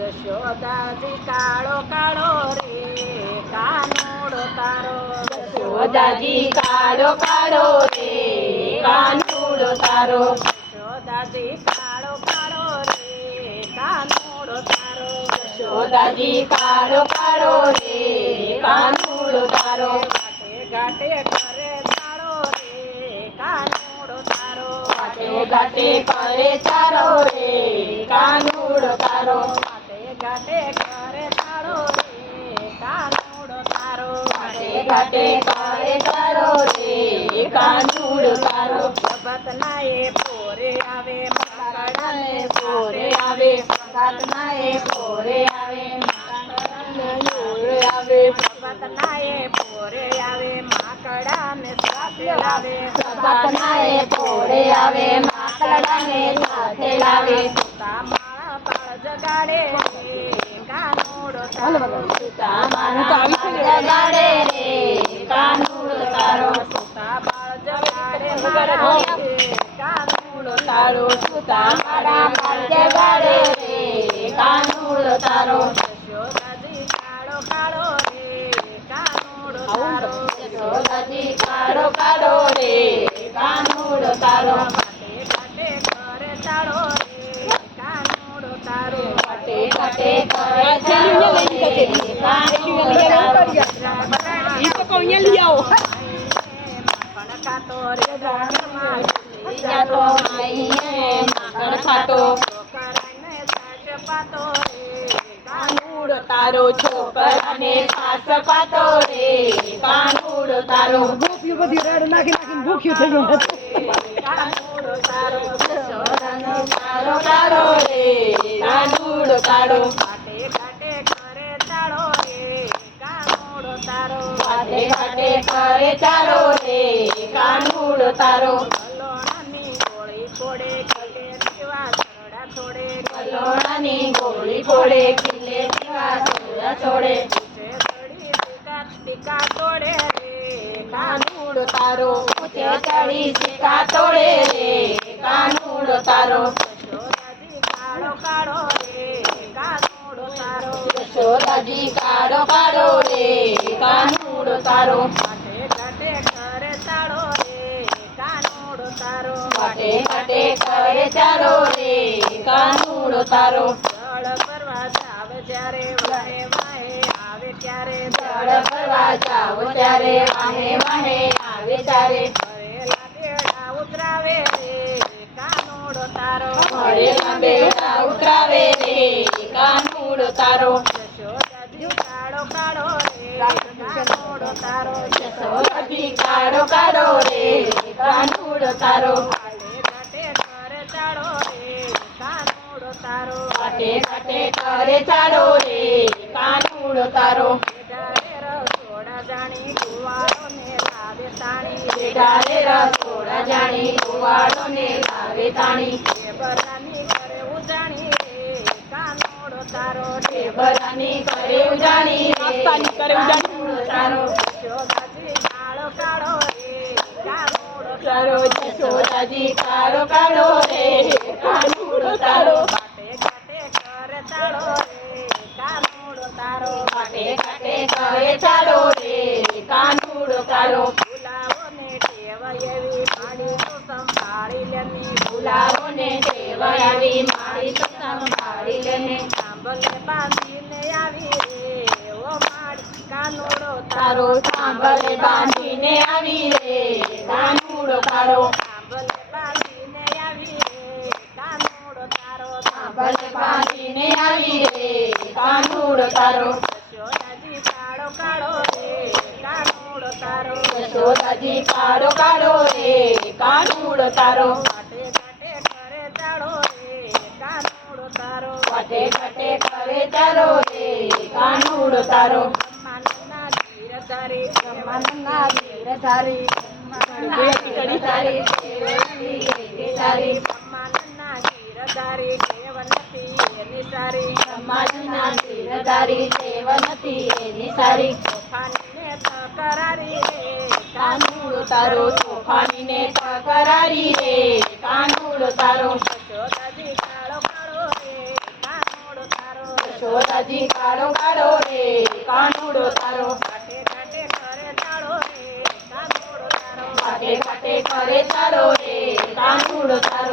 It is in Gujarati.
જશોદાજી કાળો કાળો રે કાનુડો તારો યશોદાજી કાળો કાળો રે કાનુડો તારો યશોદાજી કાળો કાળો રે કાનુડો તારો યશોદાજી કાળો કાળો રે કાનુડો તારો ઘાટે કરે તારો રે કાનુડો તારો ઘાટે કરે તારો રે કાનુડો તારો ઘાટે કરે તારો રે કાનુડો તારો ઘાટે કરે તારો રે કાનુડો તારો ભગતના એ પોરે આવે માકડાને પોરે આવે ભગતના એ પોરે આવે માકડાને આવે ભગતના એ પોરે આવે માકડાને સાથે લાવે ભગતના એ પોરે આવે માકડાને સાથે લાવે માળા પાળ જગાડે કાનુડો તારો જગાડે રે કાનુડો તારો બાળ જગાડે મારા કાનુડો તારો સુતા મારા બાળ જગાડે રે કાનુડો તારો યશોદાજી કાળો કાળો રે કાનુડો તારો યશોદાજી કાળો કાળો રે કાનુડો તારો ઘાટે કરે તાળો રે કાનુડો તારો ઘાટે ઘાટે કરે તારો રે કાનુડો તારો પણ ખાતો રે ધર્મમાં યા તો માઈએ માકડ ખાતો છોકરાને સાચ પાતો રે કાનુડો તારો છોકરાને ખાસ પાતો રે કાનુડો તારો ગોપીઓ બધી રેડ નાખીને ભૂખ્યું થઈ ગયું કાનુડો તારો યશોદાનો કાળો કાળો રે કાનુડો તારો ઘાટે ઘાટે કરે તાળો રે કાનુડો તારો ઘાટે ઘાટે કરે ચાલો રે કાનુડો તારો કલોણાની ગોળી કોડે કલે દીવા સરડા છોડે કલોણાની ગોળી ફોડે ખીલે દીવા સોડા છોડે જે સડી ટીકા તોડે રે કાનુડો તારો ઊંચે ચડી શીખા તોડે રે કાનુડો તારો યશોદાજી કાળો કાળો રે કાનુડો તારો યશોદાજી કાળો કાળો રે કાનુડો તારો ઘાટે ઘાટે કરે તાળો રે કાનુડો તારો ઘાટે ઘાટે કરે ચાલો રે કાનુડો તારો જળ ભરવા જાવ જ્યારે વાહે વાહે આવે ત્યારે જળ ભરવા જાઓ ત્યારે વાહે વાહે આવે ત્યારે ભરેલા બેડા ઉતરાવે રે કાનુડો તારો ભરેલા બેડા ઉતરાવે રે કાનુડો તારો યશોદાજી કાળો કાળો રે કાનુડો તારો યશોદાજી કાળો કાળો રે કાનુડો તારો ઘાટે કરે તાળો રે કાનુડો તારો ઘાટે ઘાટે કરે ચાલો રે કાનુડો તારો રસોડા જાણી કુવાળોને લાવે તાણી બેટારે રસોડા જાણી કુવાડોને લાવે તાણી બધાની કરે ઉજાણી રે કાનુડો તારો બધાની કરે ઉજાણી રે કાનુડો તારો યશોદાજી કાળો કાળો રે કાનુડો તારો યશોદાજી કાળો કાળો રે કાનુડો તારો ઘાટે ઘાટે કરે તાળો રે કાનુડો તારો ઘાટે ઘાટે કરે ચાલો રે કાનુડો તારો ફુલાઓને ટેવ એવી માડી તો સંભાળી લેની ફુલાઓને ટેવ આવી મારી તો સંભાળી લેને સાંભળે બાંધીને આવી રે ઓ માડી કાનુડો તારો સાંભળે બાંધીને આવી રે કાનુડો તારો સાંભળે બાંધીને આવી રે કાનુડો તારો સાંભળે બાંધીને આવી રે કાનુડો તારો યશોદાજી કાળો કાળો રે કાનુડો તારો યશોદાજી કાળો કાળો રે કાનુડો તારો ઘાટે ઘાટે કરે તાળો રે કાનુડો તારો ઘટે ઘટે કરે ચાલો રે કાનુડો તારો બ્રહ્માંડના ગીરધારી બ્રહ્માંડના ગીરધારી તારી સારી બ્રહ્માંડના ગીરધારી કેવલતી એની સારી સમાજના તીરધારી સેવ નથી એની સારી તોફાનીને તકરારી રે કાનુડો તારો તોફાનીને તકરારી રે કાનુડો તારો યશોદાજી કાળો કાળો રે કાનુડો તારો હજી કાળો કાળો રે કાનુડો તારો ઘાટે ઘાટે કરે ચાળો રે કાનુડો તારો ઘાટે ઘાટે કરે ચાલો રે કાનુડો તારો